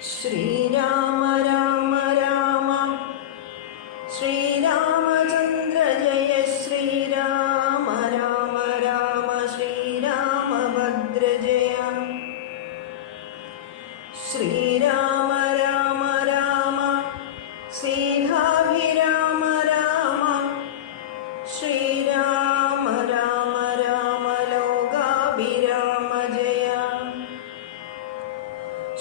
ശ്രീരാമ രാമ രാമ ശ്രീരാമചന്ദ്ര ജയ ശ്രീരാമ രാമ രാമ ശ്രീരാമഭദ്ര ജയ ശ്രീരാമ രാമ രാമ സീതാഭിരാമ രാമ ശ്രീരാമ രാമ രാമ ലോകാഭിരാമ ജയ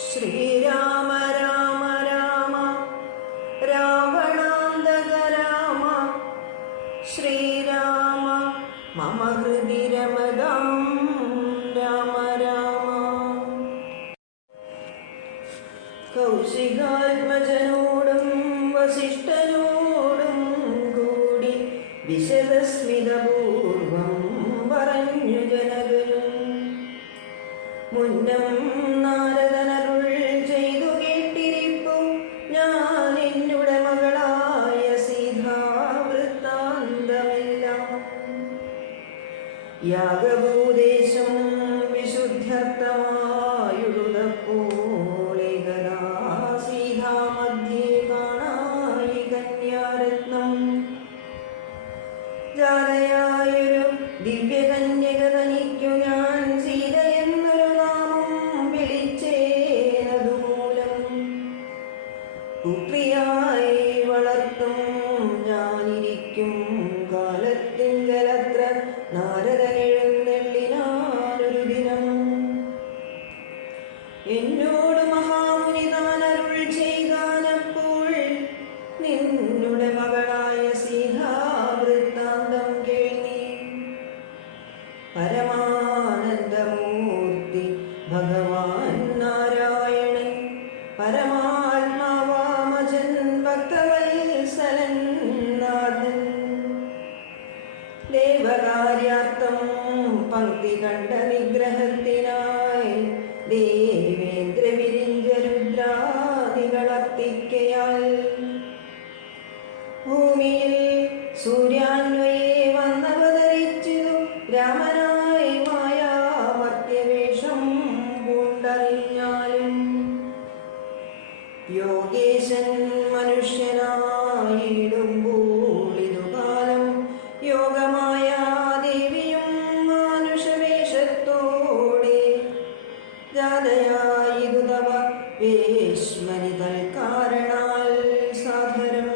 ശ്രീരാമ രാമ രാമ രാവണാന്തക രാമ ശ്രീരാമ മമ ഹൃദി രമതാം രാമ രാമ കൗശികാത്മജനോടും വസിഷ്ഠനോടും കൂടി വിശദസ്മിതപൂർവം പറഞ്ഞു ജനകനും മുന്നം നാരദനരുൾ ചെയ്തു കേട്ടിരിപ്പു ഞാൻ എന്നുടെ മകളായ സീതാവൃത്താന്തമെല്ലാം യാഗഭൂദേശം വിശുദ്ധ്യർത്ഥമായുള്ളപ്പോളെ ഗദാ സീതാമധ്യേ കാണായി കന്യാരത്നം ജാതയായൊരു ദിവ്യകന്യക തനിക്കു ഞാൻ സീതയെന്നൊരു നാമം വിളിച്ചേനതുമൂലം പുത്രിയായി വളർത്തും ഞാനിരിക്കും കാലത്തിങ്കലത്ര നാരദനെഴുന്നെള്ളിനാനൊരു ദിനം എന്നോട് മഹാമുനി താനരുൾ ചെയ്താനപ്പോൾ നിന്നുടെ മകളായ സീതാവൃത്താന്തം കേൾനി പരമാനന്ദമൂർത്തി ഭഗവാൻ നാരായണൻ പരമാത്മാവാമജൻ ഭക്തവത്സലൻ നാഥൻ ദേവകാര്യാർത്ഥം പങ്ക്തി കണ്ട നിഗ്രഹത്തിനായി ദേവേന്ദ്ര വിരിഞ്ച രുദ്രാദികളർത്തിക്കയാൽ ഭൂമിയിൽ സൂര്യാന്വയെ വന്നവതരിച്ചിതു രാമനായി മായാമർത്യവേഷം പൂണ്ടറിഞ്ഞാലും യോഗേശൻ മനുഷ്യനായിടുമ്പോൾ ഇതുകാലം യോഗമായ ദേവിയും മാനുഷവേഷത്തോടെ ജാതയായിതു തവ വേശ്മനി തൽക്കാരണാൽ സാധരം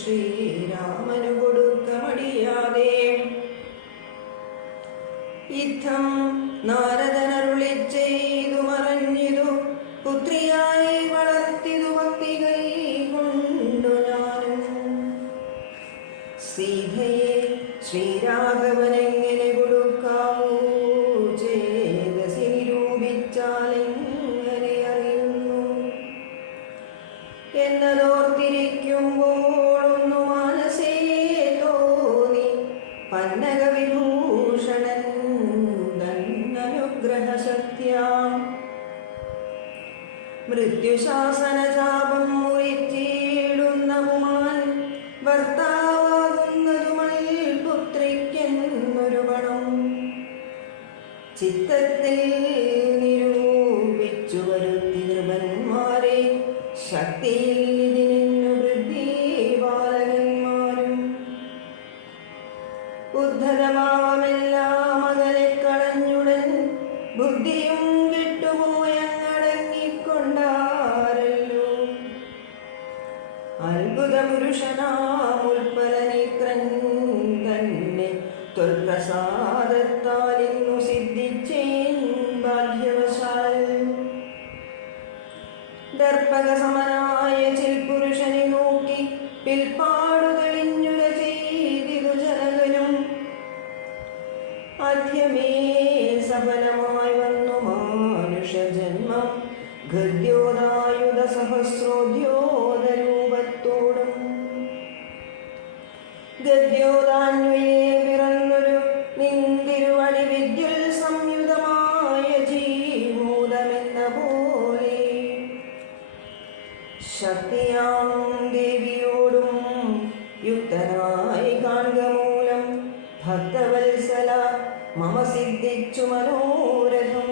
ശ്രീരാമനു കൊടുക്ക മടിയാതെ യുദ്ധം നാരദനരുളി ചെയ്തു മറഞ്ഞിതു പുത്രിയായി വളർത്തിതു ഭക്തി കൈകൊണ്ടു ഞാനും സീതയെ ശ്രീരാഘവനെങ്ങനെ കൊടുക്കാവൂ ചേതസി നിരൂപിച്ചാലെങ്ങനെ അറിയുന്നു എന്നതോർത്തിരിക്കുമ്പോൾ ഒന്നു മനസ്സേ തോന്നി പന്നക വിഭൂഷണൻ തന്നനുഗ്രഹ ശക്തിയാം മൃത്യുശാസന ചാപം മുറിച്ചിടുന്ന പുമാൻ ഭർത്താവാകുന്നതുമൽ പുത്രിക്കെന്നൊരു ഗുണം ചിത്തത്തിൽ നിരൂപിച്ചു വരുത്തി നൃപന്മാരെ ശക്തിയിൽ ഇതിനു വൃദ്ധി ബാലകന്മാരും ഉദ്ധരഭാവമെല്ലാം അകലെ കളഞ്ഞുടൻ ബുദ്ധിയും വിട്ടുപോയങ്ങടങ്ങിക്കൊണ്ടാരല്ലോ അത്ഭുത പുരുഷനാമുൽപ്പലനിത്രൻ തന്നെ ത്വൽപ്രസാദത്താൽ ഇന്നു സിദ്ധിച്ചേൻ ഭാഗ്യവശാൽ ദർപ്പക സമനായ ചിൽപുരുഷനെ നോക്കി പിൽപ്പാടു തെളിഞ്ഞുര ചെയ്തിതു ജനകനും ആദ്യമേ സഫലമായി വന്നു മാനുഷജന്മം ഗദ്യോദായുധ സഹസ്രോദ്യോതരൂപത്തോടും ഗദ്യോദാന്വയെ പിറന്നൊരു നിന്തിരുവടി വിദ്യുൽ സംയുതമായ ജീമൂതമെന്ന പോലെ ശക്തിയാം ദേവിയോടും യുക്തനായി കാണുക മൂലം ഭക്തവത്സല മമ സിദ്ധിച്ചു മനോരഥം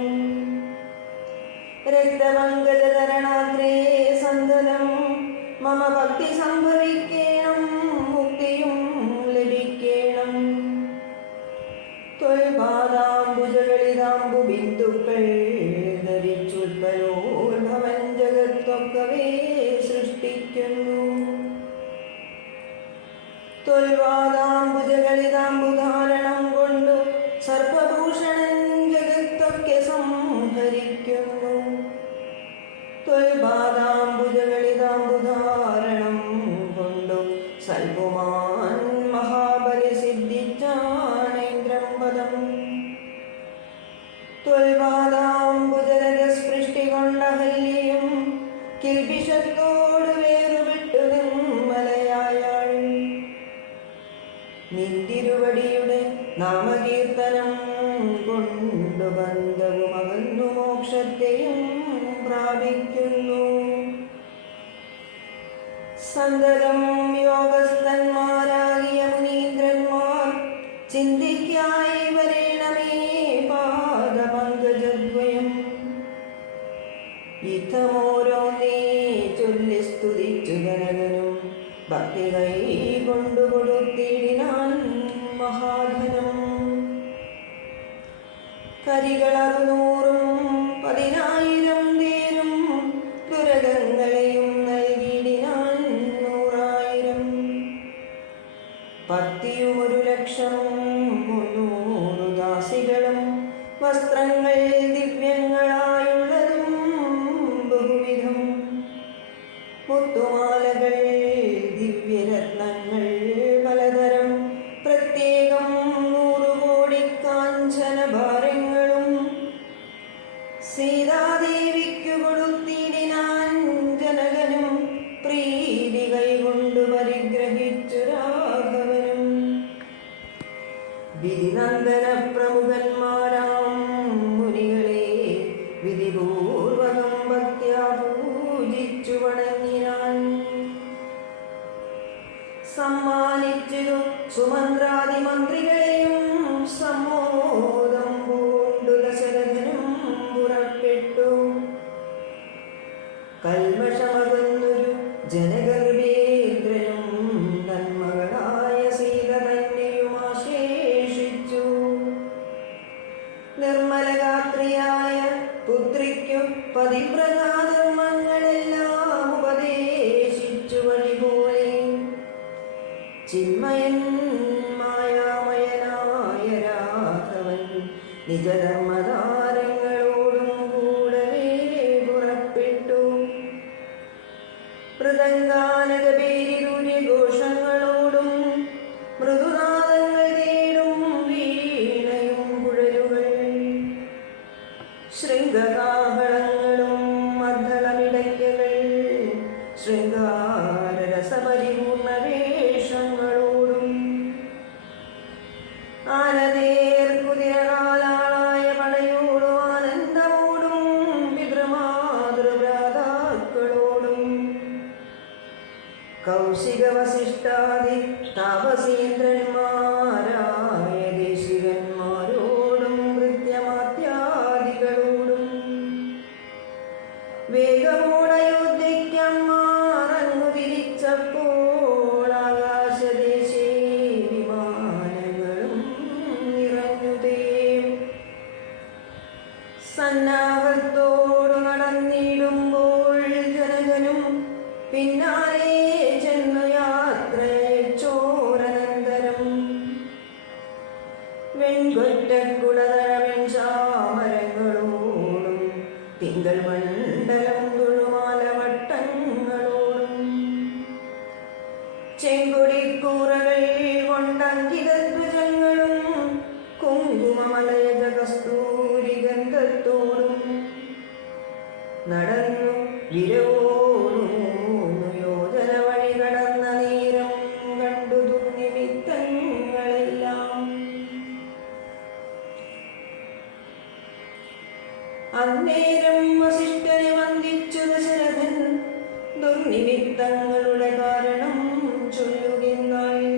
രക്തപങ്കജധരണാഗ്രേ ലളിതാംബു ബിന്ദുക്കൾ ധരിച്ചുൽപ്പലോത്ഭവൻ ജഗത്തൊക്കവേ സൃഷ്ടിക്കുന്നു. തൊൽവാദാംബുജകളിതാംബുധാരണം കൊണ്ടു സർപ്പഭൂഷണൻ ജഗത്തൊക്കെ സംഹരിക്കുന്നു. തൊൽപാദാംബുജകളിതാംബുധാരണം കൊണ്ടു സൽപുമാൻ മഹാബലി സിദ്ധിച്ചാണേന്ദ്രം പദം. തൊൽപാദാംബുജരജസ്പൃഷ്ടി കൊണ്ടഹല്യയും കിൽബിഷത്തോട് വേറുവിട്ടു നിർമ്മലയായാൾ. നിന്തിരുവടിയുടെ നാമകീർത്തനം കൊണ്ടു ബന്ധവും അകന്നു മോക്ഷത്തെയും പ്രാപിക്കുന്നു. സന്തതം യോഗസ്ഥന്മാരാകിയ മുനീന്ദ്രന്മാർ ചിന്തിക്കായി വരേണമേ പാദപങ്കജദ്വയം. ഇത്തമോരോന്നേ ചൊല്ലി സ്തുതിച്ചു ജനകനും ഭക്തി കൈ കൊണ്ടു കൊടുത്തിടിനാൻ മഹാധനം. കരികളറുനൂറും 10,000 തേരും ദുരകങ്ങളെയും നൽകിടിനാൻ 100,000. പത്തിയും 1,00,300 ദാസികളും വസ്ത്രങ്ങൾ ദിവ്യങ്ങളായുള്ളതും ബഹുവിധം. മുത്തുമാലകൾ ദിവ്യരത്നങ്ങൾ പലതരം പ്രത്യേകം 100 കോടി കാഞ്ചന ഭാരങ്ങളും സീതാദേവിക്കു കൊടുത്തിടിനാൻ ജനകനും പ്രീതി കൈകൊണ്ടു പരിഗ്രഹിച്ചു രാഘവനും. വിധിനന്ദന പ്രമുഖന്മാരാം മുനികളെ വിധിപൂർവകം ഭക്ത്യാ പൂജിച്ചു വണങ്ങിനാൻ. സമ്മാനിച്ചു സുമന്ത്രാദി മന്ത്രികളെയും സമ്മോദം പൂണ്ടു ദശരഥനും പുറപ്പെട്ടു. കൽമഷമകന്നൊരു ജനകൃതേന്ദ്രനും തന്മകളായ സീത തന്നെയും ആശേഷിച്ചു. നിർമ്മലഗാത്രിയായ പുത്രിക്കു പതിവ്രതാധർമ്മങ്ങളെല്ലാം ഉപദേശിച്ചു വഴിപോലെ. ചിന്മയൻ മായാമയനായ രാഘവൻ നിജധർമ്മധാരങ്ങളോടും കൂടവേ പുറപ്പെട്ടു. മൃദംഗാനകബേരിഘോഷങ്ങളോടും മൃദുനാദങ്ങൾ തേടും വീണയും കുഴലുകൾ ശൃംഗകാഹളങ്ങളും മദ്ദളമിടയ്ക്കകൾ ശൃംഗാരരസപരിപൂർണ വേഷങ്ങളോടും ആനതേർ കുതിരകാലാളായ പടയോടും ആനന്ദമോടും പിതൃമാതൃഭ്രാതാക്കളോടും കൗശിക വസിഷ്ഠാദി താപസേന്ദ്രന്മാരായ ദേശികന്മാരോടും കൃത്യമാത്യാദികളോടും വേഗമോടയോധ്യയ്ക്കമ്മാറങ്ങു തിരിച്ചപ്പോൾ ആകാശദേശേ വിമാനങ്ങളും നിറഞ്ഞുതേ. സന്നാഹത്തോടു നടന്നിടുമ്പോൾ ജനകനും പിന്നാലെ ചെന്നു യാത്രയച്ചോരനന്തരം. വെൺകൊറ്റക്കുടതര വെൺചാമരങ്ങളോടും തിങ്കൾ മണ്ഡലം തുളുമാലവട്ടങ്ങളോടും ചെങ്കൊടിക്കൂറകൾ കൊണ്ടങ്കിതധ്വജങ്ങളും കുങ്കുമമലയജ കസ്തൂരി ഗന്ധത്തോടും നടന്നു വിരവോടും 3 യോജന വഴി കടന്ന നേരം കണ്ടു ദുർനിമിത്തങ്ങളെല്ലാം. അന്നേരം വസിഷ്ഠനെ വന്ദിച്ചു ദശരഥൻ ദുർനിമിത്തങ്ങളുടെ കാരണം ചൊല്ലുകയായി.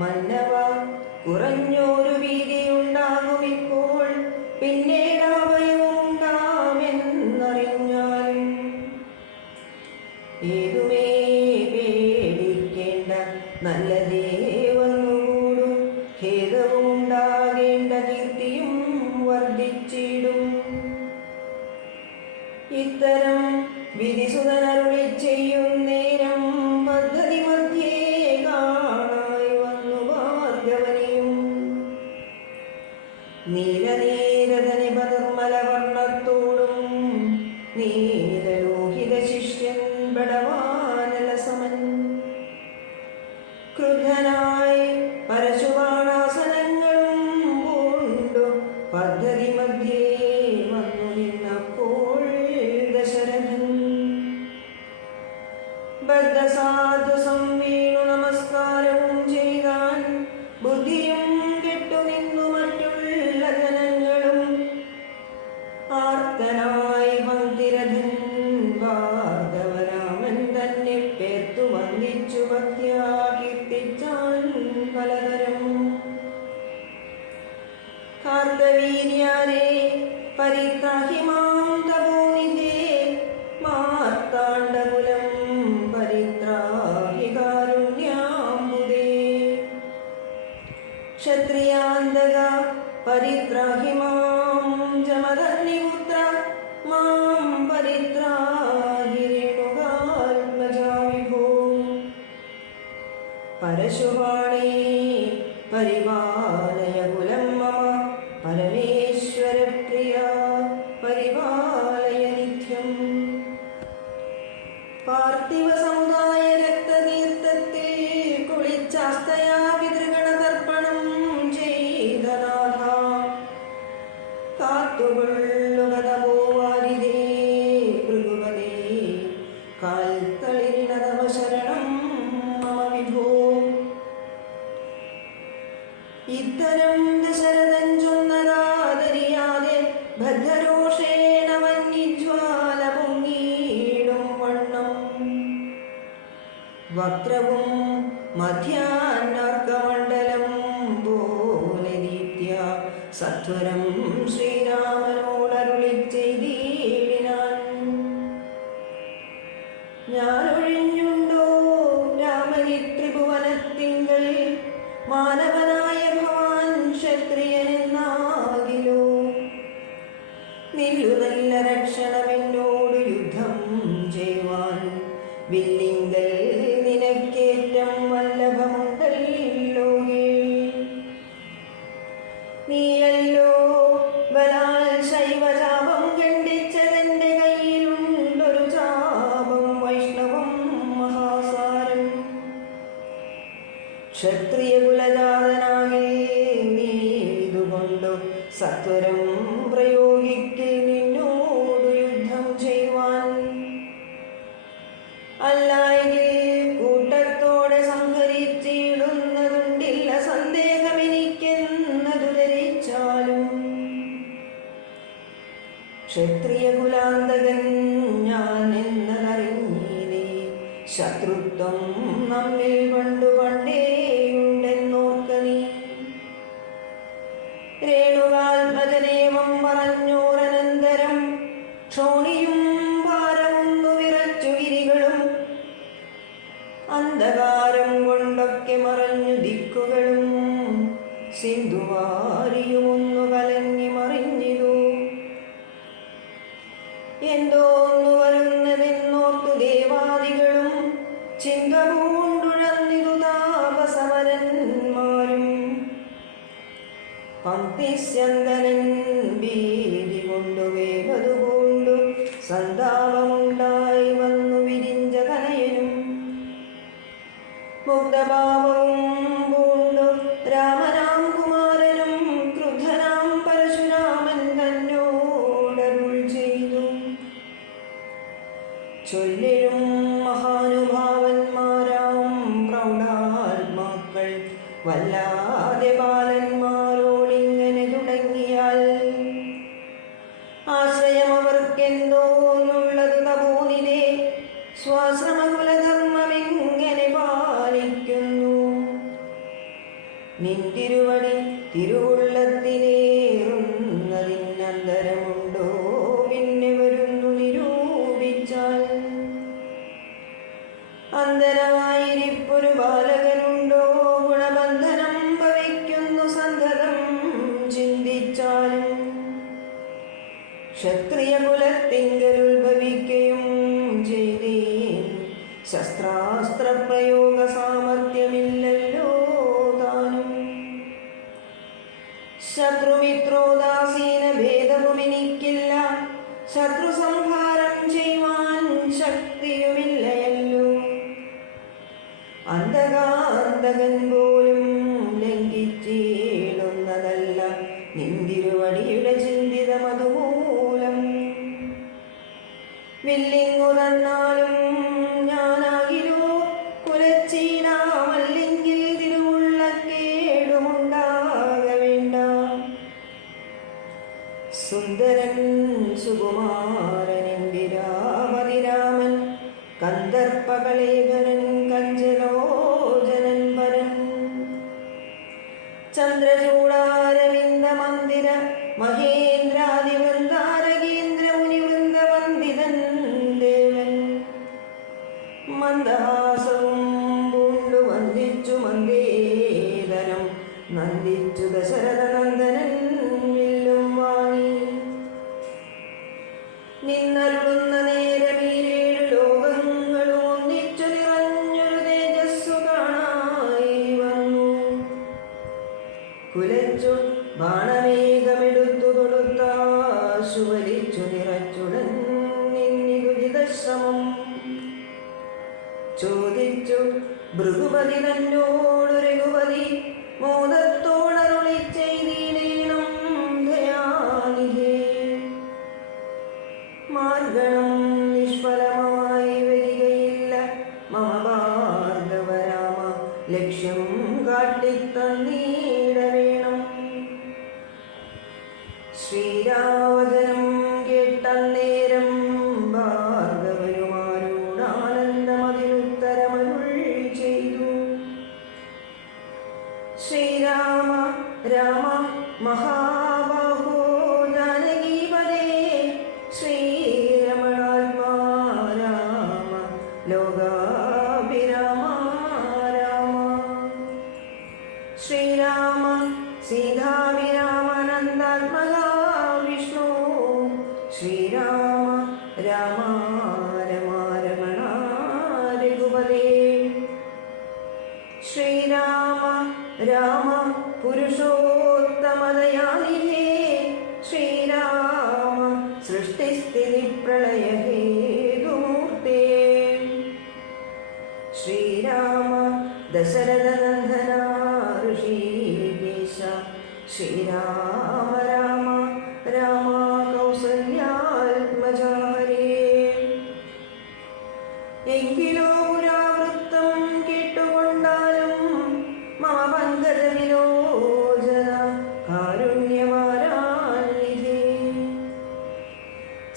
മന്നവ, കുറഞ്ഞൊരു ഭീതിയുണ്ടാകും ഇപ്പോൾ, പിന്നീടാഭയമുണ്ടാമെന്നറിഞ്ഞാലും ഏതുമേ പേടിക്കേണ്ട, നല്ലതേ വന്നുകൂടും. ഖേദവും ഉണ്ടാകേണ്ട, കീർത്തിയും വർദ്ധിച്ചിടും. ഇത്തരം വിധിസുതനരുളി ചെയ്യുന്നേരം പദ്ധതി മധ്യേ കാണായി വന്നു ഭാർഗവനിയും. നീലനീരതനിപനിർമ്മലവർണ്ണത്തോടും നീലലോഹിത ശിഷ്യൻ ബടവാനലസമൻ ക്രുദ്ധനായി പരശുബാണാസനങ്ങളും പൂണ്ടു പദ്ധതി മധ്യേ വന്നു നിന്നപ്പോൾ ദശരഥൻ ബദ്ധസാധു വീണു നമസ്കാരവും ചെയ്താൻ. ബുദ്ധിയും കെട്ടുനിന്നു മറ്റുള്ള ജനങ്ങളും. ആർത്തനായി ഭക്തിരഥൻ ഭാർഗവരാമൻ തന്നെ പേർത്തു വന്ദിച്ചു ഭക്ത്യാ കീർത്തിച്ചാൻ പലതരം. കാർത്തവീര്യാരേ പരിത്രാഹി മാം തപോനിധേ മാർത്താണ്ഡകുലം പരിത്രാഹി കാരുണ്യാംബുദേ. ക്ഷത്രിയാന്തക പരിത്രാഹി മാം ജമദഗ്നിപുത്ര മാം പരിത്രാഹി രേണുകാത്മജാ വിഭോ. പരശുവാണേ പരിപാലയ കുലം മമ പരമേശ്വര പ്രിയ പരിപാലയ നിത്യം. പാർത്ഥിവ സമുദായ രക്തതീർത്ഥത്തിൽ കുളിച്ചാസ്തയാ പിതൃഗണതർപ്പണം ചെയ്തനാഥ. കാത്തുകൊള്ളുകതപോവാരിതേ ഭൃഗുപതേ കാൽത്തളിരിണ തവ ശരണം മമ വിഭോ. ഇത്തരം ദശരഥൻ ചൊന്നതാദരിയാതെ ഭദ്രരോഷേണ വന്യജ്വാല പൊങ്ങിയിടും വണ്ണം. വക്രവും മധ്യാന്നർക്കമണ്ഡലം പോലെ ദീപ്യ സത്വരം ശ്രീരാമനോടരുളി ചെയ്തിടിനാൻ. ഞാനൊഴിഞ്ഞുണ്ടോ രാമനി ത്രിഭുവനത്തിങ്കൽ മാനവനായ ഭവാൻ ക്ഷത്രിയനെന്നാകിലോ. നില്ലു നല്ല രക്ഷണമെന്നോട് യുദ്ധം ചെയ്യുവാൻ വില്ലിങ്കൽ നിനക്കേറ്റം വല്ലഭമുണ്ടല്ലോ. നീയല്ലോ ബലാൽ ശൈവചാപം ഖണ്ഡിച്ചതെന്റെ കയ്യിലുണ്ടൊരു ചാപം വൈഷ്ണവം മഹാസാരം. ക്ഷത്രിയ കുലജാതനാകെ നീ ഇതുകൊണ്ടു സത്വരം പ്രയോഗിക്കിൽ നിന്നോടു യുദ്ധം ചെയ്യുവാൻ. അല്ലായെങ്കിൽ കൂട്ടത്തോടെ സംഹരിച്ചിടുന്നതുണ്ടില്ല സന്ദേഹമെനിക്കെന്നതു ധരിച്ചാലും. ക്ഷത്രിയ കുലാന്തകൻ ഞാൻ എന്നതറിഞ്ഞീനേ. ശത്രുത്വം നമ്മിൽ പണ്ടു പണ്ടേയുണ്ടെന്നോർക്ക നീ. രേണുകാത്മജനേവം പറഞ്ഞോരനന്തരം ക്ഷോണിയും ഭാരമൊന്നു വിറച്ചു ഗിരികളും. അന്ധകാരം കൊണ്ടൊക്കെ മറഞ്ഞു ദിക്കുകളും സിന്ധുവാരിയുമൊന്നു കലങ്ങി മറിഞ്ഞിതു. എന്തോന്നു വരുന്നതെന്നോർത്തു ദേവാദികളും ചിന്ത പൂണ്ടുഴന്നിതു താപസമരന്മാരും. പങ്ക്തിസ്യന്തനൻ ഭീതി കൊണ്ടു വേഗതു പൂണ്ടു സന്താപമുണ്ടായി വന്നു വിരിഞ്ച കനയനും. മുഗ്ധഭാവവും പൂണ്ടു രാമനാം കുമാരനും ക്രുദ്ധനാം പരശുരാമൻ തന്നോടരുൾ ചെയ്തു. ചൊല്ലിലും മഹാനുഭാവന്മാരാം പ്രൗഢാത്മാക്കൾ വല്ലാതെ ബാലന്മാരോടിങ്ങനെ തുടങ്ങിയാൽ ആശ്രയം അവർക്കെന്തോന്നുള്ളത് തപോനിധേ. സ്വാശ്രമകുലധർമ്മമെങ്ങനെ പാലിക്കുന്നു. നിന്തിരുവടി തിരുവുള്ളത്തിലേറുന്നതിനന്തരമുണ്ടോ പിന്നെ വരുന്നു നിരൂപിച്ചാൽ. അന്തരമായിരിപ്പൊരു ബാലകനുണ്ടോ ഗുണബന്ധനം ഭവിക്കുന്നു സന്തതം ചിന്തിച്ചാലും. ക്ഷത്രിയ കുലത്തിങ്കൽ ഉത്ഭവിക്കുകയും ചെയ്തേൻ. ശസ്ത്രാസ്ത്ര പ്രയോഗ സാമർഥ്യമില്ലല്ലോ താനും. ശത്രുമിത്രോദാസീന ഭേദവും എനിക്കില്ല. ശത്രു സംഹാരം ചെയ്യുവാൻ ശക്തിയുമില്ലയല്ലോ. അന്ധകാന്തകൻ പോലും ലംഘിച്ചിടുന്നതല്ല നിന്തിരുവടിയുടെ ചിന്തിതമതുമൂലം. വില്ലിങ്ങു തന്നാലും ഞാനാകിലോ കുലച്ചീടാമല്ലെങ്കിൽ തിരുവുള്ള കേടുമുണ്ടാകവേണ്ട. സുന്ദരൻ സുകുമാരനിന്ദിരാപതിരാമൻ കന്ദർപ്പകളേഭരൻ കഞ്ചലോചനൻ പരൻ. ചന്ദ്രചൂടാരവിന്ദ മന്ദിര മഹേന്ദ്രാദിവൃന്ദാരകേന്ദ്ര മുനിവൃന്ദവന്ദിതൻ ദേവൻ. മന്ദഹാസവും പൂണ്ടു വന്ദിച്ചു മന്ദേതരം നന്ദിച്ചു ദശരഥ നന്ദനൻ വില്ലും വാങ്ങി. നിന്നരുളുന്ന നേരമീരേഴു ലോകങ്ങളും ഒന്നിച്ചു നിറഞ്ഞൊരു തേജസ്സു കാണായി വന്നു. കുലച്ചു ബാണമേഘമെടുത്തു തൊടുത്താശു വലിച്ചു നിറച്ചുടൻ നിന്നിതുചിതശ്രമം. ചോദിച്ചു ഭൃഗുപതി തന്നോടു രഘുപതി മോദത്തോടരുളി ചെയ്തിടേണം ദയാനിധേ. മാർഗണം നിഷ്ഫലമായി വരികയില്ല മമ ഭാർഗവരാമ. ലക്ഷ്യം കാട്ടിത്തന്നീടവേണം. ശ്രീരാവചനം കേട്ടന്നേരം ഭാർഗവരുമാരോടാനന്ദമതിനുത്തരമരുൾ ചെയ്തു. ശ്രീരാമ രാമ മഹാബാഹോ ജാനകീപദേ. ശ്രീരമണാത്മാ രാമ ലോകാഭിരാമ രാമ. ശ്രീരാമ സീതാഭിരാമാനന്ദാത്മകാ വിഷ്ണു. ശ്രീരാമ രാമ രമാരമണ രഘുപതേ. ശ്രീരാമ രാമ പുരുഷോത്തമദയാനിധേ. ശ്രീരാമ സൃഷ്ടിസ്ഥിതി പ്രളയഹേതുമൂർത്തേ. ശ്രീരാമ ദശരഥനന്ദന ഋഷീകേശ. ശ്രീരാമ രാമ രാമ കൗസല്യാത്മജ ഹരേ. എങ്കിലോ പുരാവൃത്തം കേട്ടുകൊണ്ടാലും മമ പങ്കജ വിലോചന കാരുണ്യവാരാനിധേ.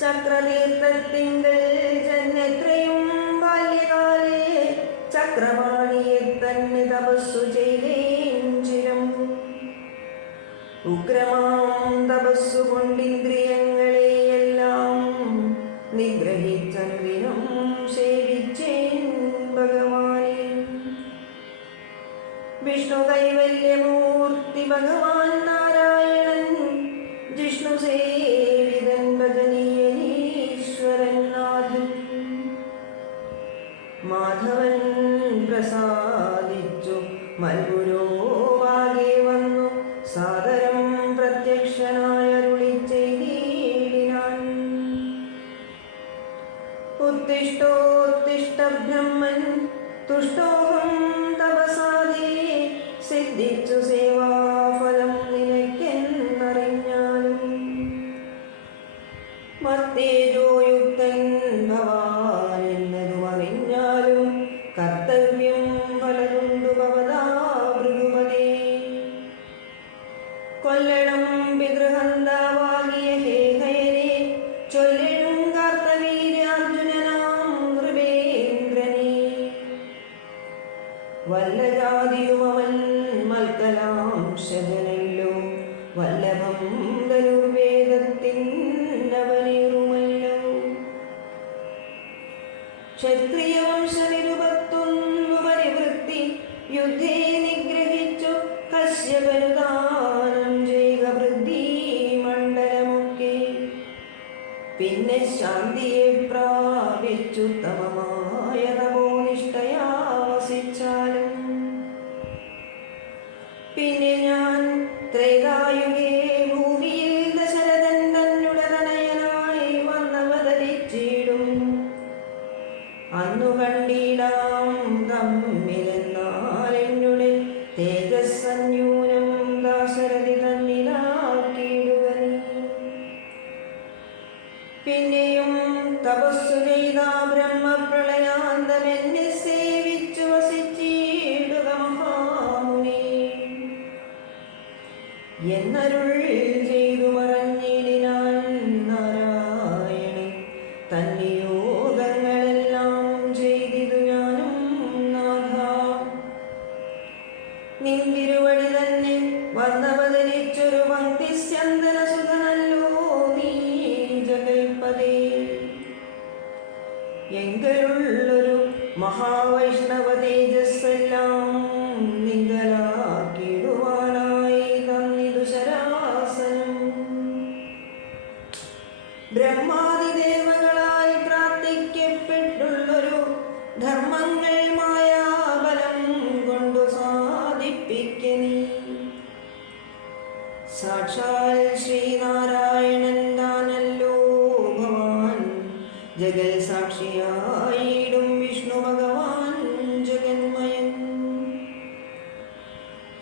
ചക്രതീർത്ഥത്തിങ്കൽ ജന്മത്രയും ബാല്യകാലേ ചക്രവാണിയെ തന്നെ തപസ്സു ചെയ്തേൻ ചിരം. ഉഗ്രമാം തപസ്സു കൊണ്ടിന്ദ്രിയങ്ങളെയെല്ലാം നിഗ്രഹിച്ചനുദിനം സേവിച്ചേൻ ഭഗവാനെ. വിഷ്ണു കൈവല്യമൂർത്തി ഭഗവാൻ നാരായണൻ. ജിഷ്ണു സേവിതൻ ഭജനീയനീശ്വരൻ നാഥൻ. മാധവൻ പ്രസാദിച്ചു മൽഗുരോവാകെ വന്നു സാദരം പ്രത്യക്ഷനായരുളി ചെയ്തിടിനാൻ. ഉത്തിഷ്ഠോത്തിഷ്ഠ ബ്രഹ്മൻ തുഷ്ടോഹം തപസാദേ. സിദ്ധിച്ചു സേവാഫലം നിനക്കെന്നറിഞ്ഞാലും. മത്തേജോയുക്തൻ ഭവാൻ എന്നതും അറിഞ്ഞാലും കർത്തവ്യം ഫലമുണ്ടു ഭവതാ ഭൃഗുപതേ. കൊല്ലണം പിതൃഹന്താവാകിയ ഹേഹയനെ. ചൊല്ലണം കാർത്തവീര്യാർജുനനാം നൃപേന്ദ്രനെ. വല്ലജാതിയുമവൻ മൽക്കലാംശജനല്ലോ. വല്ലഭം ധനുർവേദത്തിനവനേറുമല്ലോ. ക്ഷത്രിയവംശനിരുപത്തൊന്നു പരിവൃത്തി യുദ്ധേ നിഗ്രഹിച്ചു കശ്യപനുദാനം ചെയ്ക വൃദ്ധി മണ്ഡലമൊക്കെ. പിന്നെ ശാന്തിയെ പ്രാപിച്ചുത്തമമായ തപോനിഷ്ഠയാ വസിച്ചാലും പിന്നെ ഞാൻ ത്രേതായുഗേ ഭൂമിയിൽ ദശരഥൻ തന്നുടെ തനയനായി വന്നവതരിച്ചിടും. അന്നു കണ്ടിടാം തമ്മിലെന്നാൽ എന്നുടെ തേജസ്സന്യൂനം ദാശരഥി തന്നിലാക്കിയിടുക നീ. പിന്നെയും തപസ്സു ചെയ്ത ബ്രഹ്മപ്രളയാന്തമെന്നെ സേവിച്ചു വസിച്ചിടുക മഹാമുനി എന്നരുൾ ചെയ്തു മറഞ്ഞിടിനാൻ നാരായണൻ. തന്നെ യോഗങ്ങളെല്ലാം ചെയ്തിതു ഞാനും നാഥ. നിന്തിരുവടി തന്നെ വന്നവതരിച്ചൊരു പങ്ക്തിസ്യന്തനസുതനല്ലോ നീ ജഗൽപദേ. എങ്കലുള്ളൊരു മഹാവൈഷ്ണവ തേജസ്സെല്ലാം നിങ്കലാക്കിടുവാനായി തന്നിതു ശരാസനം. ബ്രഹ്മാദിദേവങ്ങളാൽ പ്രാർത്ഥിക്കപ്പെട്ടുള്ളൊരു ധർമ്മങ്ങൾ മായാബലം കൊണ്ടു സാധിപ്പിക്ക നീ. സാക്ഷാൽ ശ്രീനാരായണൻ താനല്ലോ ഭവാൻ. ജഗൽ സാക്ഷിയായിടും വിഷ്ണു ഭഗവാൻ ജഗന്മയൻ.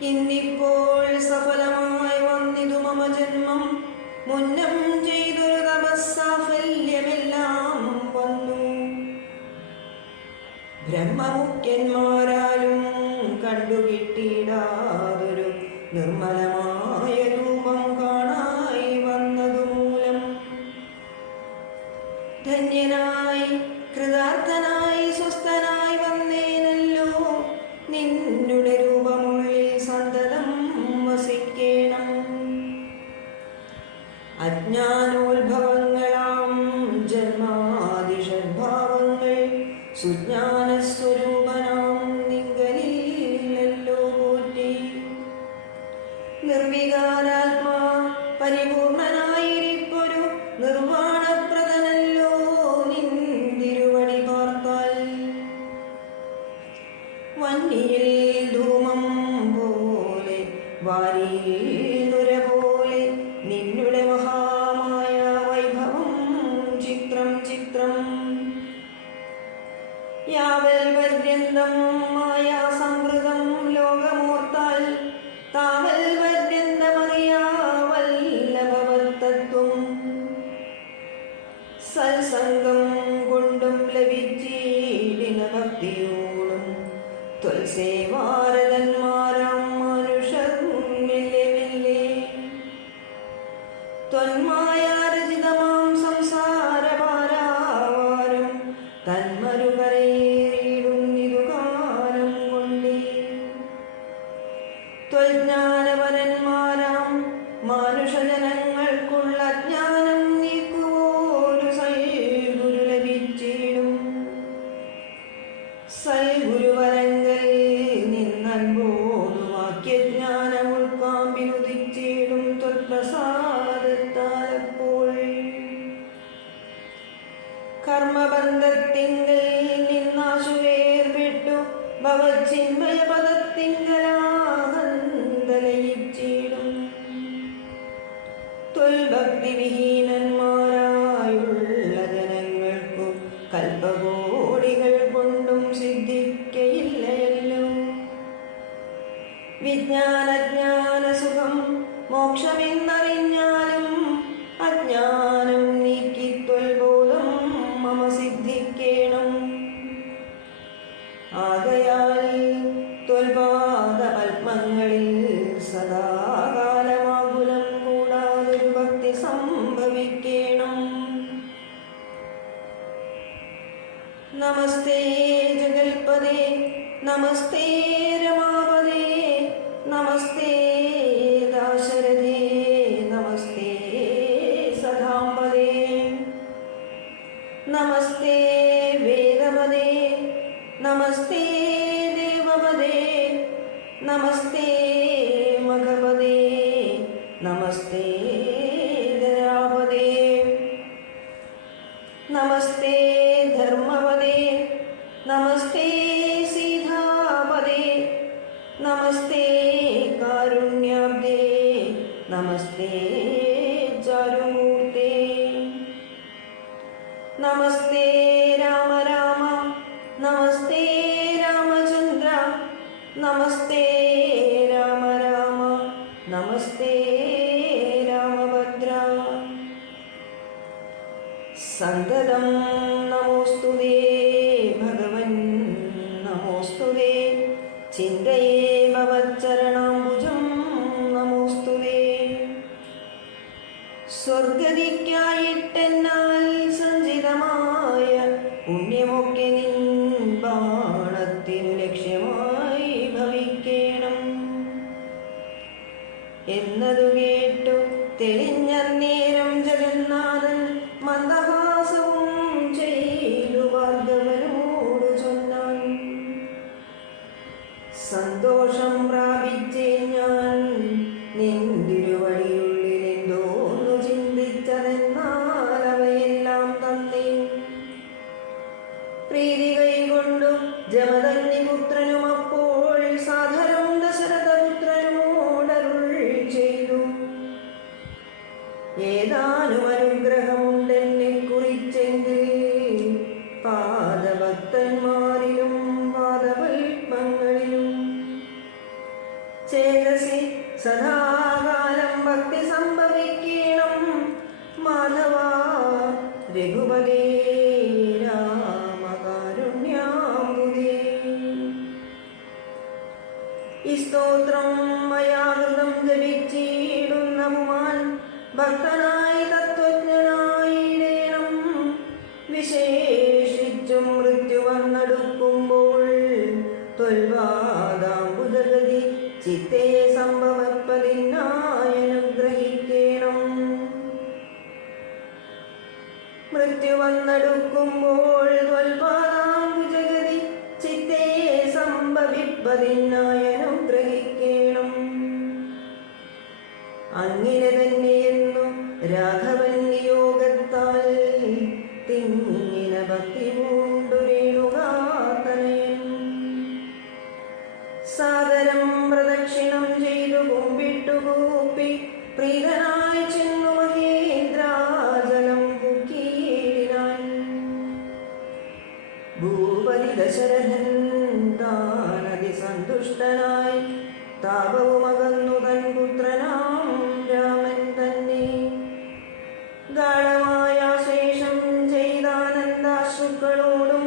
ഇന്നിപ്പോൾ സഫലമായി വന്നിതു മമ ജന്മം. മുന്നം ചെയ്തൊരു തപസ്സാഫല്യമെല്ലാം വന്നു. ബ്രഹ്മമുഖ്യന്മാരാലും കണ്ടുകിട്ടിയിടാതൊരു നിർമ്മലമായ രൂപം കാണായി വന്നതു മൂലം ധന്യനായി കൃതാർത്ഥനായി സ്വസ്ഥനായി വന്നേനല്ലോ. നിന്നുടെ രൂപമുള്ളിൽ സന്തതം വസിക്കേണം. അജ്ഞാനോത്ഭവങ്ങളാം ജന്മാദിഷദ്ഭാവങ്ങൾ സുജ്ഞാനസ്വരൂപനാം നിങ്കലില്ലല്ലോ പോറ്റി. നിർവികാരാത്മാ പരിപൂർണനായിരിപ്പൊരു നിർവാണപ്രദനല്ലോ നിന്തിരുവടി പാർത്താൽ. വന്നിയിൽ ധൂമം പോലെ വാരിയിൽ നുര പോലെ നിന്നുടെ മഹാമായ വൈഭവം ചിത്രം ചിത്രം. യാവൽ പര്യന്തം മായാ സംവൃതം ലോകമോർത്താൽ താവൽ പര്യന്തമറിയാവല്ലഭവത്തത്വം. സത്സംഗം കൊണ്ടും ലഭിച്ചിടിന ഭക്തിയോടും ത്വൽസേവാരതന്മാരാം മനുഷ്യർ മെല്ലെ മെല്ലെ. ത്വന്മായാരചിതമാം സംസാരഭാരാവാരം തന്മരുകരേറിയിടുന്നിതു കാലം കൊണ്ടേ. ത്വജ്ഞാനപരന്മാരാം മാനുഷജനങ്ങൾക്കുള്ള ജ്ഞാനം നീക്കുവോരു സൽഗുരു ലഭിച്ചിടും. സൽഗുരുവരങ്കൽ നിന്നൻപോതു വാക്യജ്ഞാനം ഉൾക്കാമ്പിലുദിച്ചിടും ത്വത്പ്രസാദത്താലപ്പോൾ. കർമ്മബന്ധത്തിങ്കൽ നിന്നാശുവേർപ്പെട്ടു ഭവച്ചിന്മയപദത്തിങ്കലാകന്തലയിച്ചിടും. ത്വൽഭക്തിവിഹീനന്മാരായുള്ള ജനങ്ങൾക്കു കൽപ്പകോടികൾ കൊണ്ടും സിദ്ധിക്കയില്ലയല്ലോ. വിജ്ഞാനജ്ഞാനസുഖം മോക്ഷമെന്നറിഞ്ഞാലും അജ്ഞാനം നീക്കി ത്വൽബോധം മമ സിദ്ധിക്കേണം. ആകയാൽ ത്വൽപാദപത്മങ്ങളിൽ സദാകാലമാകുലം കൂടാതൊരു ഭക്തി സംഭവിക്കേണം. നമസ്തേ ജഗൽപദേ നമസ്തേ രമാപദേ നമസ്തേ ദാശരഥേ നമസ്തേ സദാംബദേ നമസ്തേ വേദപദേ നമസ്തേ ദേവപദേ നമസ്തേ മഖപദേ നമസ്തേ ദയാപദേ സന്തതം നമോസ്തുതേ ഭഗവൻ നമോസ്തുതേ ചിന്തയേ ഭവച്ചരണാംബുജം നമോസ്തുതേ സ്വർഗതിക്കായിട്ടെന്നാൽ സഞ്ചിതമായ പുണ്യമൊക്കെ നിൻ ബാണത്തിനു ലക്ഷ്യമായി ഭവിക്കേണം എന്നതു കേട്ടു തെളിഞ്ഞ നേരം ജഗന്നാഥൻ മന്ദഹാസവും ചെയ്തു ഭാർഗവനോടു ചൊന്നാൻ സന്തോഷം പ്രാപിച്ചേ ഞാൻ നിന്തിരുവഴിയുള്ളിലെന്തോന്നു ചിന്തിച്ചതെന്നാൽ അവയെല്ലാം തന്നേ പ്രീതി കൈകൊണ്ടു ജമദഗ്നിപുത്രനും അപ്പോൾ സാധനം ദശരഥപുത്രനോടരുൾ ചെയ്തു ഏതാനും അനുഗ്രഹമുണ്ടെന്നെ കുറിച്ചെങ്കിൽ പാദഭക്തന്മാരിലും പാദപൽപങ്ങളിലും ചേതസി സദാകാലം ഭക്തി സംഭവിക്കണം മാധവ രഘുപതേ രാമകാരുണ്യാംബുദേ ഈ സ്തോത്രം മയാകൃതം ജപിച്ചിടുന്ന പുമാൻ ഭക്തനായി തത്വജ്ഞനായിടേണം വിശേഷിച്ചും മൃത്യു വന്നെടുക്കുമ്പോൾ ത്വൽപാദാംബുജഗതി ചിത്തേ സംഭവത്പതിനായി അനുഗ്രഹിക്കണം മൃത്യു വന്നെടുക്കുമ്പോൾ ത്വൽപാദാംബുജഗതി ചിത്തേ സംഭവിപ്പതിനായി അനുഗ്രഹിക്കണം അങ്ങനെ തന്നെയെന്നു രാഘവൻ നിയോഗത്താൽ തിങ്ങിന ഭക്തി പൂണ്ടു രേണുകാതനയൻ സാദരം പ്രദക്ഷിണം ചെയ്തു കുമ്പിട്ടു കൂപ്പി പ്രീതനായി ചെന്നു മഹേന്ദ്രാജലം പുക്കീടിനാൻ ഭൂപതി ദശരഥൻ താനതി സന്തുഷ്ടനായി താപവുമകന്നു തൻ പുത്രനാം രാമൻ തന്നെ ഗാഢമായ ശേഷം ചെയ്താനന്ദാശ്രുക്കളോടും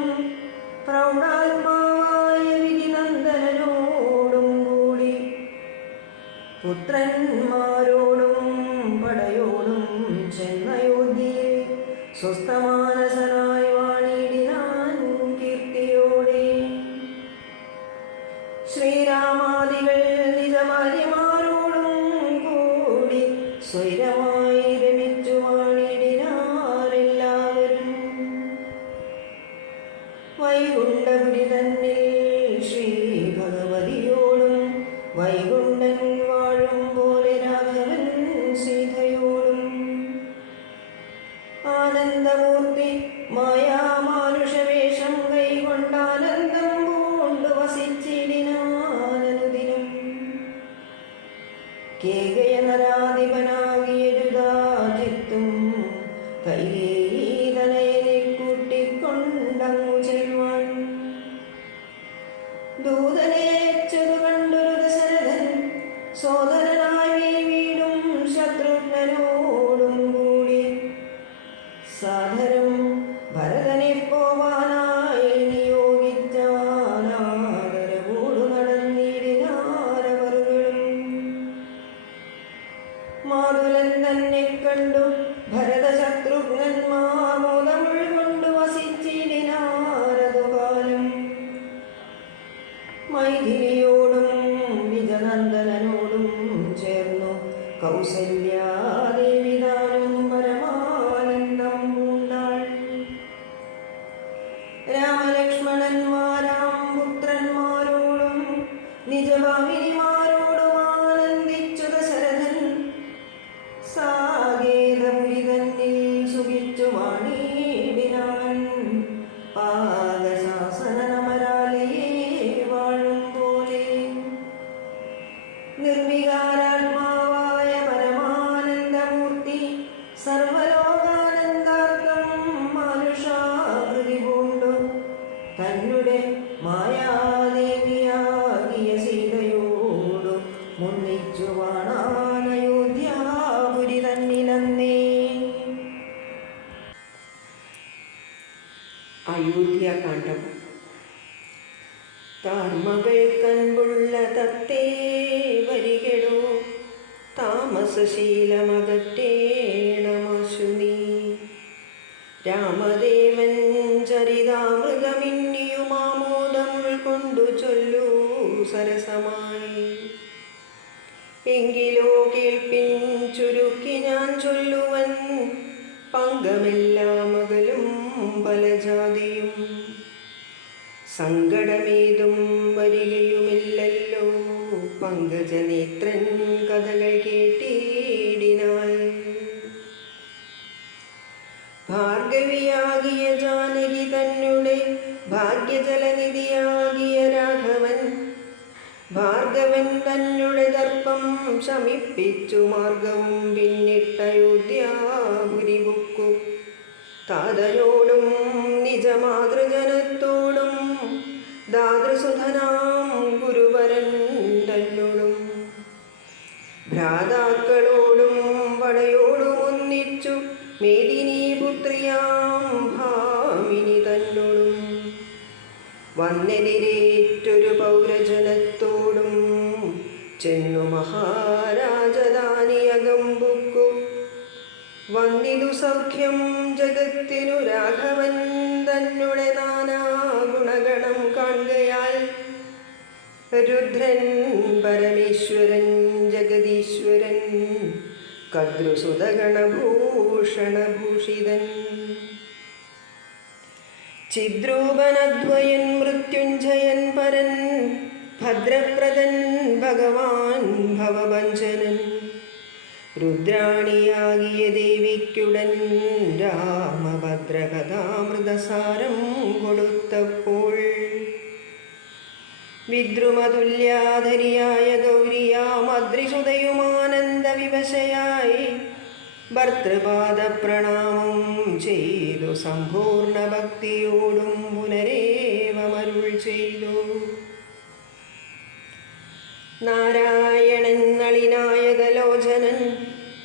പ്രൗഢാത്മാവായ വിധിനന്ദനോടും കൂടി പുത്രന്മാരോടും പടയോടും ചെന്നയോധ്യയിൽ സ്വസ്ഥമാനസനായി വാണിടിനാൻ കീർത്തിയോടെ ശ്രീരാമാദികൾ നിജഭാര്യമാരോടും കൂടി സ്വൈരമായി രമിച്ചു വാണിടിനാരെല്ലാവരും വൈകുണ്ഠപുരി തന്നിൽ ശ്രീ ഭഗവതിയോടും വൈകുണ്ഠൻ വാഴും പോലെ രാഘവൻ സീതയോടും ആനന്ദമൂർത്തി മായാമാനുഷവേഷം കൈകൊണ്ടാനന്ദം പൂണ്ടു വസിച്ചിടിനാനനുദിനം കേകയനരാധിപനാകിയരുതാജിത്തും കൈകേയീതനയനെ കൂട്ടിക്കൊണ്ടങ്ങു ചെല്ലുവാൻ ദൂതനേച്ചതു കണ്ടൊരു ദശരഥൻ സോദരനായി വീടും ശത്രുഘ്നനോടും കൂടി സാദരം ഭരതനെ പോവാനായി നിയോഗിച്ചാനാദരവോടു നടന്നിടിനാരവറുകളും മാതുലൻ തന്നെ കണ്ടു ഭരത ശത്രുഘ്നന്മാർ മോദമുൾകൊണ്ടു വസിച്ചിടിനാരതുകാലം മൈഥിലിയോടും നിജനന്ദനോടും ചേർന്നു കൗസല്യാദേവിതാനും പരമാനന്ദം പൂണ്ടാൾ രാമലക്ഷ്മണന്മാരാം പുത്രന്മാരോടും നിജഭാമിനിമാരോടും ആനന്ദിച്ചു ദശരഥൻ സാകേതപുരി തന്നിൽ സുഖിച്ചു വാണിടിനാൻ പാദശാസന നമരാലയേ വാഴും പോലെ നിർവികാരാത്മാവായ പരമാനന്ദമൂർത്തി സർവലോകാനന്ദാർത്ഥം മാനുഷാകൃതി പൂണ്ടു തന്നെ മായാദേവിയാകിയ സീതയോടു മുന്നിച്ചു വാണാനയോധ്യാപുരി തന്നിലന്നേ അയോധ്യാകാന്ഡം. താർമകൾ കൺപുള്ള തത്തേ വരികടോ, താമസശീലമകറ്റേണമാശു നീ. രാമദേവൻ ചരിതാമൃതമിന്നിയുമാമോദം ഉൾക്കൊണ്ടു ചൊല്ലൂ സരസമായി. എങ്കിലോ കേൾപ്പിൻ ചുരുക്കി ഞാൻ ചൊല്ലുവൻ, പങ്കമെല്ലാം മകളും പല ജാതിയും. സങ്കടമേതും വരികയുമില്ലല്ലോ, പങ്കജനേത്രൻ കഥകൾ കേട്ടിടിനാൾ. ഭാർഗവിയാകിയ ജാനകി തന്നെ ഭാഗ്യജലനിധിയാകിയ രാഘവൻ, ഭാർഗവൻ തന്നെ ദർപ്പം ശമിപ്പിച്ചു മാർഗവും പിന്നിട്ടയോധ്യാപുരി ബുക്കു. താതനോടും നിജമാതൃജനത്തോടും ദാതൃസുധനാം ഗുരുവരൻ തന്നോടും ഭ്രാതാക്കളോടും പടയോടും ഒന്നിച്ചു മേദിനീപുത്രിയാം ഭാമിനി തന്നോടും വന്നെതിരേറ്റൊരു പൗരജനത്തോടും ചെന്നു മഹാരാജധാനിയകം ബുക്കു. വന്നിതു സൗഖ്യം ജഗത്തിനു രാഘവൻ തന്നെ നാനാ ഗുണഗണം കാണുകയാൽ. രുദ്രൻ പരമേശ്വരൻ ജഗദീശ്വരൻ കദ്രുസുതഗണഭൂഷണഭൂഷിതൻ. ചിദ്രൂപനദ്വയൻ മൃത്യുഞ്ജയൻ പരൻ ഭദ്രപ്രദൻ ഭഗവാൻ ഭവഭഞ്ജനൻ. രുദ്രാണിയാകിയ ദേവിക്കുടൻ രാമഭദ്രകഥാമൃതസാരം കൊടുത്തപ്പോൾ. വിദ്രുമതുല്യാധരിയായ ഗൗരിയാമദ്രിസുതയുമാനന്ദവിവശയായി ഭർത്തൃപാദപ്രണാമം ചെയ്തു സമ്പൂർണ്ണ ഭക്തിയോടും പുനരേവമരുൾ ചെയ്തു. നാരായണൻ നളിനായകലോചനൻ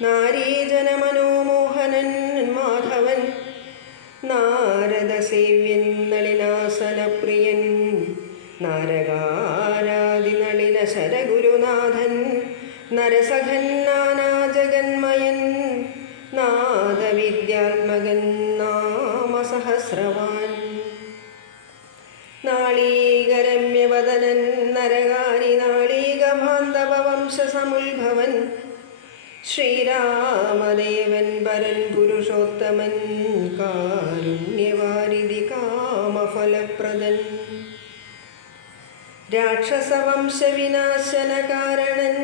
നാരീജനമനോമോഹനൻ മാധവൻ, നാരദസേവ്യൻ നളിനാസനപ്രിയൻ നാരകാരാദി നളിന ശരഗുരുനാഥൻ, നരസഖൻ നാനാജഗന്മയൻ നാദവിദ്യാത്മകൻ നാമസഹസ്രവാൻ. നാളീകരമ്യവദനൻ നരകാരി നാളീകഭാന്തവംശസമുത്ഭവൻ, ശ്രീരാമദേവൻ പരൻ പുരുഷോത്തമൻ കാരുണ്യവാരിധി കാമഫലപ്രദൻ. രാക്ഷസവംശവിനാശന കാരണൻ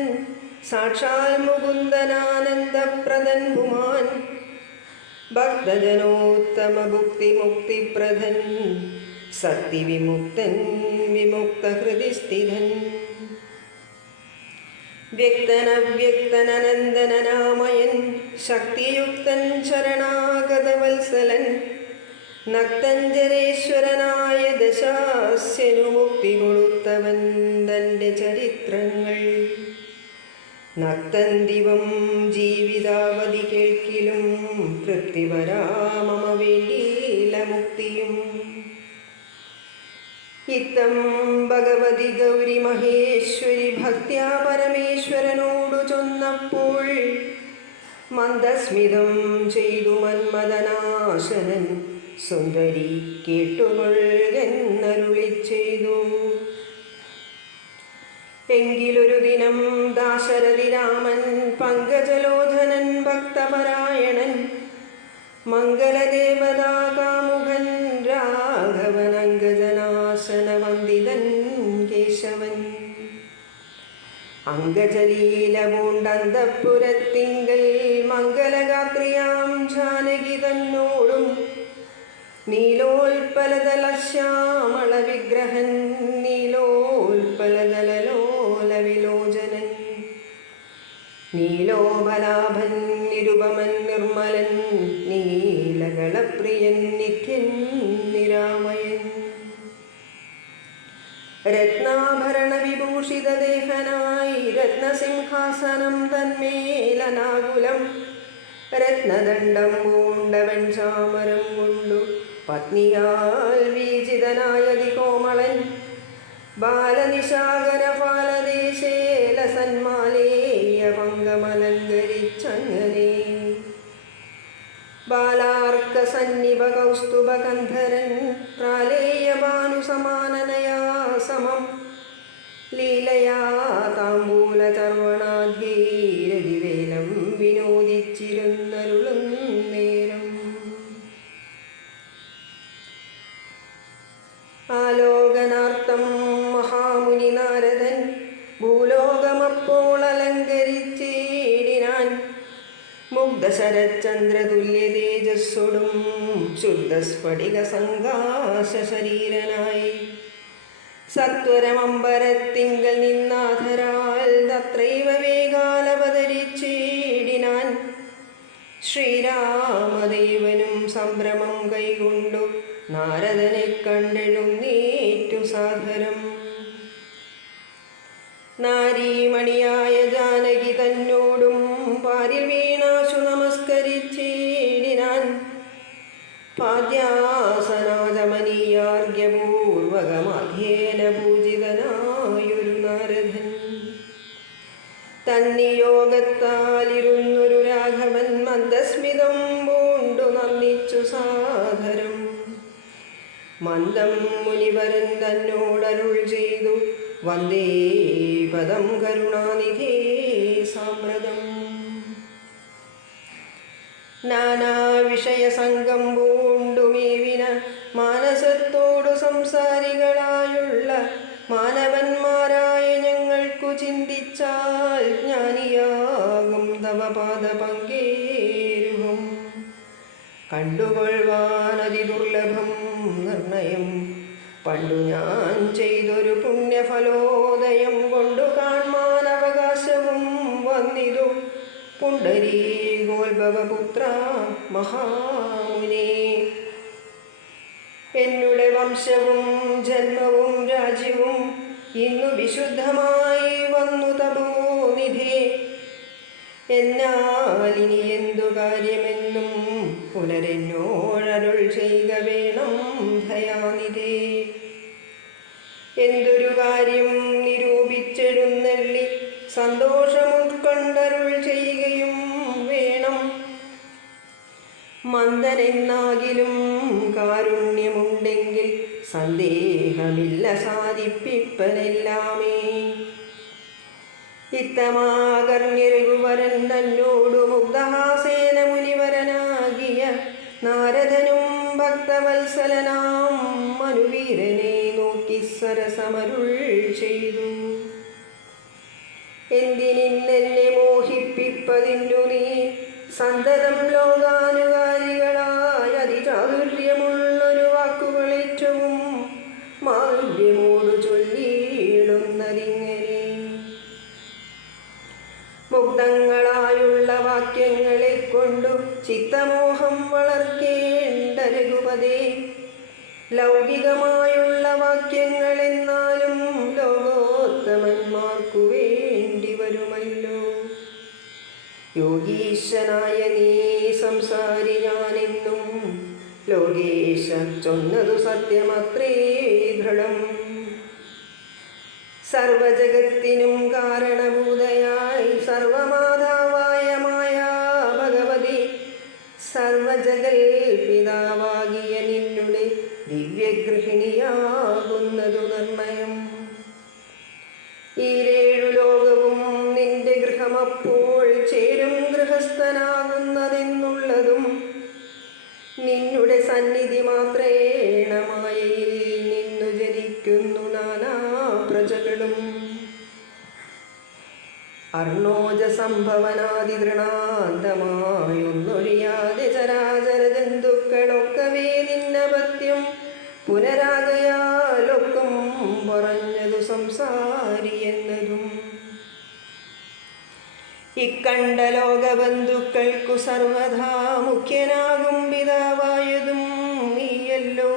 സാക്ഷാൽ മുകുന്ദനാനന്ദപ്രദൻ ഭുമാൻ, ഭക്തജനോത്തമ ഭുക്തിമുക്തിപ്രദൻ സക്തിവിമുക്തൻ വിമുക്തഹൃദിസ്ഥിതൻ. വ്യക്തനവ്യക്തനനന്ദനനാമയൻ ശക്തിയുക്തൻ ശരണാഗതവത്സലൻ, നക്തഞ്ജരേശ്വരനായ ദശാസ്യനു മുക്തി കൊടുത്തവൻ തൻ്റെ ചരിത്രങ്ങൾ. നക്തന്തിവം ജീവിതാവധി കേൾക്കിലും തൃപ്തിപരാമമ വേണ്ടിയില മുക്തിയും. ഇത്തം ഭഗവതി ഗൗരി മഹേശ്വരി ഭക്ത്യാ പരമേശ്വരനോടു ചൊന്നപ്പോൾ, മന്ദസ്മിതം ചെയ്തു മന്മദനാശനൻ സുന്ദരി കേട്ടുകൊള്ളുന്നരുളി ചെയ്തു. എങ്കിലൊരു ദിനം ദാശരഥി രാമൻ പങ്കജലോചനൻ ഭക്തപരായണൻ, മംഗലദേവതാകാമുഖൻ രാഘവനങ്കജനാശനവന്ദിതൻ കേശവൻ. അങ്കജലീല പൂണ്ടന്തപുരത്തിങ്കൽ മംഗലഗാത്രിയാം ജാനകി തന്നോടും നീലോൽപലദലശ്യാമള വിഗ്രഹൻ നീലോൽപലദലലോലവിലോചനൻ. നീലോപലാഭൻ നിരുപമൻ നിർമ്മലൻ നീലകളപ്രിയൻ നിത്യൻ നിരാമയൻ. രത്നാഭരണ വിഭൂഷിതദേഹനായി രത്നസിംഹാസനം തന്മേലനാകുലം, രത്നദണ്ഡം പൂണ്ടവൻ ചാമരം കൊണ്ടു പത്മ അഗ്നിയാൽ വീജിതനായതി കോമളൻ ബാലനിശാകര ഫാലദേശേ ലസന്മാലേയ പങ്കമലങ്കരിച്ചങ്ങനെ ബാലാർക്ക സന്നിഭ കൗസ്തുഭകന്ധരൻ പ്രാലേയ ഭാനുസമാനനയാ സമം ലീലയാ താമ്പൂല ചർവണാധീരതിവേലം വിനോദിച്ചിരുന്നരുളും നേരം ആലോകനാർത്ഥം മഹാമുനി നാരദൻ ഭൂലോകമപ്പോൾ അലങ്കരിച്ചിടിനാൻ മുഗ്ധശരചന്ദ്രതുല്യ തേജസ്സൊടും ശുദ്ധസ്ഫടിക സങ്കാശ ശരീരനായി സത്വരമമ്പരത്തിങ്കൽ നിന്നാധരാൽ തത്രൈവ വേഗാലവതരിച്ചിടിനാൻ ശ്രീരാമദേവനും സംഭ്രമം കൈകൊണ്ടു നാരദനെ കണ്ടെഴുന്നേറ്റു സാദരം നാരീമണിയായ ജാനകി തന്നോടും പാരിൽ വീണാശു നമസ്കരിച്ചിടിനാൻ പാദ്യാസനാജമനീയാർഘ്യപൂർവകമാധ്യേന പൂജിതനായൊരു നാരദൻ തന്നിയോഗത്താലിരുന്നൊരു രാഘവൻ മന്ദസ്മിതം പൂണ്ടു നന്ദിച്ചു സാദരം മന്ദം മുനിവരൻ തന്നോടരുൾ ചെയ്തു വന്ദേ പദം കരുണാനിധേ സാമ്പ്രതം നാനാവിഷയസംഗം പൂണ്ടുമേവിന മാനസത്തോടു സംസാരികളായുള്ള മാനവന്മാരായ ഞങ്ങൾക്കു ചിന്തിച്ചാൽ ജ്ഞാനിയാകും തവ പാദപങ്കേരുഹം കണ്ടുകൊള്ളുവാനതിദുർലഭം നിർണയം പണ്ടു ഞാൻ ചെയ്തൊരു പുണ്യഫലോദയം കൊണ്ടു കാൺമാൻ അവകാശവും വന്നിതു പുണ്ടരീകോത്ഭവപുത്ര മഹാമുനേ എന്നുടെ വംശവും ജന്മവും രാജ്യവും ഇന്നു വിശുദ്ധമായി വന്നു തപോനിധേ എന്നാലിനി എന്തു കാര്യമെന്നും പുനരെന്നോടരുൾ ചെയ്യുക വേണം ദയാനിധേ എന്തൊരു കാര്യം നിരൂപിച്ചെഴുന്നള്ളി സന്തോഷമുൾക്കൊണ്ടരുൾ ചെയ്യുകയും വേണം മന്ദനെന്നാകിലും കാരുണ്യമുണ്ടെങ്കിൽ സന്ദേഹമില്ല സാധിപ്പിപ്പനെല്ലാമേ ഇത്തമാകർണ്യരഘുവരൻ തന്നോടു മുഗ്ധഹാസേന മുനിവരനാകിയ നാരദനും ഭക്തവത്സലനാം മനുവീരനെ നോക്കി സരസമരുൾ ചെയ്തു എന്തിനിന്നെന്നെ മോഹിപ്പിപ്പതിന്നു നീ സന്തതം ലോകാനുകാരികളായ അതിചാതുര്യമുള്ളൊരു വാക്കുകളേറ്റവും മാധുര്യമോടു ചൊല്ലിയിടുന്നതിങ്ങനെ മുഗ്ധങ്ങളായുള്ള വാക്യങ്ങളെ കൊണ്ടു ചിത്തമോഹം വളർക്കേണ്ട രഘുപതേ ലൗകികമായുള്ള വാക്യങ്ങളെന്നാലും ലോകോത്തമന്മാർക്കു വേണ്ടി വരുമല്ലോ യോഗീശനായ നീ സംസാരി ഞാനെന്നും ലോകേശ ചൊന്നതു സത്യമത്രേ ദൃഢം സർവജഗത്തിനും കാരണഭൂതയായി സർവമാതാവായ മായാ ഭഗവതി സർവജഗൽ പിതാവാകിയ നിന്നുടെ ദിവ്യഗൃഹിണിയാകുന്നതു നിർണയം ഈരേഴു ലോകവും നിന്റെ ഗൃഹമപ്പോൾ ചേരും ഗൃഹസ്ഥനാകുന്നതെന്നുള്ളതും നിന്നുടെ സന്നിധി മാത്രേണ മായയിൽ നിന്നു ജനിക്കുന്നു നാനാ പ്രജകളും അർണോജ സംഭവനാദിതൃണാന്തമായൊന്നൊഴിയാതെ ചരാചര ജന്തുക്കളൊക്കവേ നിന്നപത്യം പുനരാകയാലൊക്കും പറഞ്ഞതു സംസാരി എന്നതും ഇക്കണ്ട ലോകബന്ധുക്കൾക്കു സർവഥാ മുഖ്യനാകും പിതാവായതും നീയല്ലോ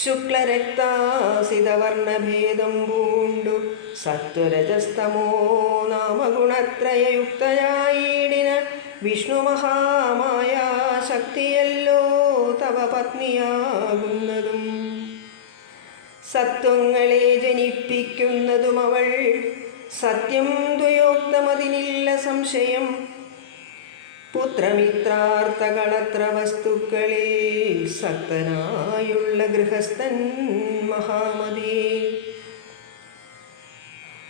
ശുക്ലരക്താസിതവർണഭേദം പൂണ്ടു സത്വരജസ്തമോ നാമഗുണത്രയയുക്തയായിടിന വിഷ്ണു മഹാമായ ശക്തിയല്ലോ തവ പത്നിയാകുന്നതും. സത്വങ്ങളെ ജനിപ്പിക്കുന്നതും അവൾ, സത്യം ദ്വയോക്തമതിനില്ല സംശയം. പുത്രമിത്രാർത്ഥകളത്ര വസ്തുക്കളിൽ സക്തനായുള്ള ഗൃഹസ്ഥൻ മഹാമതിയെ.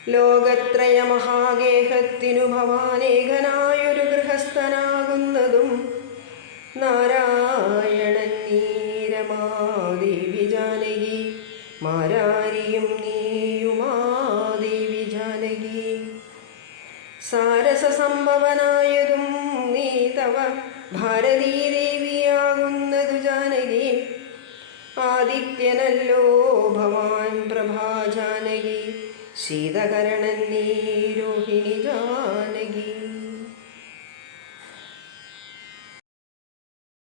ലോകത്രയ മഹാഗേഹത്തിനു ഭവാനേകനായൊരു ഗൃഹസ്ഥനാകുന്നതും. നാരായണൻ നീരമാദേവി ജാനകി, മാരാരിയും നീയുമാദേവി ജാനകി. സാരസസംഭവനായതും നീ തവ ഭാരതീദേവിയാകുന്നതു ജാനകി. ആദിത്യനല്ലോ ഭവാൻ പ്രഭാജാനകി, ശീതകരണൻ നീ രോഹിണി ജാനകി.